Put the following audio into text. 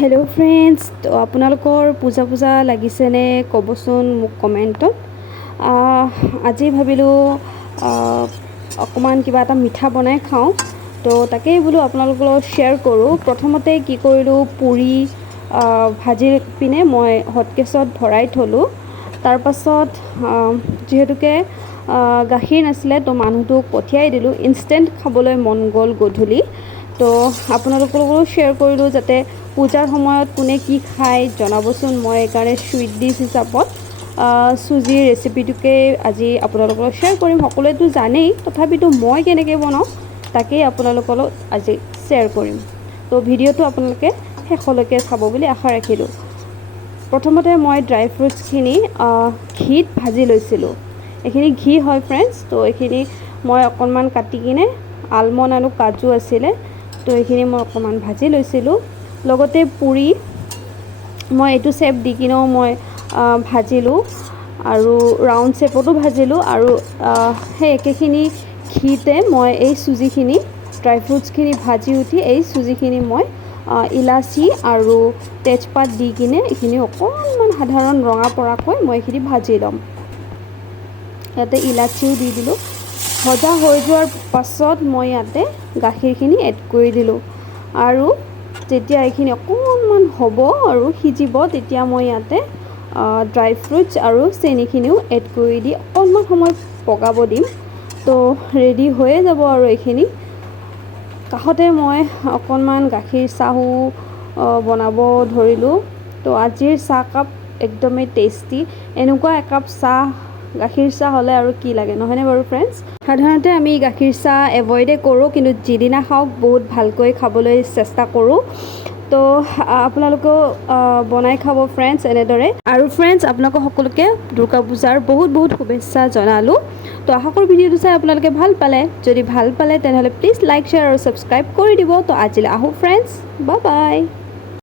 Hello' friends, তো আপোনালোকৰ পূজা লাগিছেনে ক'বচোন মোক কমেণ্টত। আজি ভাবিলোঁ অকণমান কিবা এটা মিঠা বনাই খাওঁ, তো তাকেই বোলো আপোনালোকৰ লগত শ্বেয়াৰ কৰোঁ। প্ৰথমতে কি কৰিলোঁ, পুৰি ভাজি পিনে মই হটকেছত ভৰাই থলোঁ। তাৰপাছত যিহেতুকে গাখীৰ নাছিলে, তো মানুহটোক পঠিয়াই দিলোঁ। ইনষ্টেণ্ট খাবলৈ মন গ'ল গধূলি, তো আপোনালোকৰ লগতো শ্বেয়াৰ কৰিলোঁ যাতে পূজাৰ সময়ত কোনে কি খায় জনাবচোন। মই এইকাৰণে চুইট ডিছ হিচাপত চুজিৰ ৰেচিপিটোকে আজি আপোনালোকৰ লগত শ্বেয়াৰ কৰিম। সকলোৱেতো জানেই, তথাপিতো মই কেনেকৈ বনাওঁ তাকেই আপোনালোকৰ লগত আজি শ্বেয়াৰ কৰিম। তো ভিডিঅ'টো আপোনালোকে শেষলৈকে চাব বুলি আশা ৰাখিলোঁ। প্ৰথমতে মই ড্ৰাই ফ্ৰুটছখিনি ঘিত ভাজি লৈছিলোঁ। এইখিনি ঘি হয় ফ্ৰেণ্ডছ। তো এইখিনি মই অকণমান কাটি কিনে আলমণ্ড আৰু কাজু আছিলে, তো এইখিনি মই অকণমান ভাজি লৈছিলোঁ। লগতে পুৰি মই এইটো শ্বেপ দি কিনেও মই ভাজিলোঁ আৰু ৰাউণ্ড শ্বেপতো ভাজিলোঁ। আৰু সেই একেখিনি ঘিতে মই এই চুজিখিনি ড্ৰাই ফ্ৰুটছখিনি ভাজি উঠি এই চুজিখিনি মই ইলাচি আৰু তেজপাত দি কিনে এইখিনি অকণমান সাধাৰণ ৰঙা পৰাকৈ মই এইখিনি ভাজি ল'ম। ইয়াতে ইলাচিও দি দিলোঁ। ভজা হৈ যোৱাৰ পাছত মই ইয়াতে গাখীৰখিনি এড কৰি দিলোঁ আৰু যেতিয়া এইখিনি অকণমান হ'ব আৰু সিজিব, তেতিয়া মই ইয়াতে ড্ৰাই ফ্ৰুটছ আৰু চেনিখিনিও এড কৰি দি অকণমান সময় পগাব দিম। তো ৰেডি হৈয়ে যাব আৰু এইখিনি। কাষতে মই অকণমান গাখীৰ চাহো বনাব ধৰিলোঁ। তো আজিৰ চাহকাপ একদমেই টেষ্টি। এনেকুৱা একাপ চাহ, গাখীৰ চাহ হ'লে আৰু কি লাগে, নহয়নে বাৰু ফ্ৰেণ্ডছ? সাধাৰণতে আমি গাখীৰ চাহ এভইডে কৰোঁ, কিন্তু যিদিনা খাওক বহুত ভালকৈ খাবলৈ চেষ্টা কৰোঁ। তো আপোনালোকেও বনাই খাব ফ্ৰেণ্ডছ এনেদৰে। আৰু ফ্ৰেণ্ডছ, আপোনালোকক সকলোকে দুৰ্গা পূজাৰ বহুত শুভেচ্ছা জনালোঁ। তো আশা কৰোঁ ভিডিঅ'টো চাই আপোনালোকে ভাল পালে। যদি ভাল পালে তেনেহ'লে প্লিজ লাইক, শ্বেয়াৰ আৰু ছাবস্ক্ৰাইব কৰি দিব। তো আজিলৈ আহোঁ ফ্ৰেণ্ডছ, বাই বাই।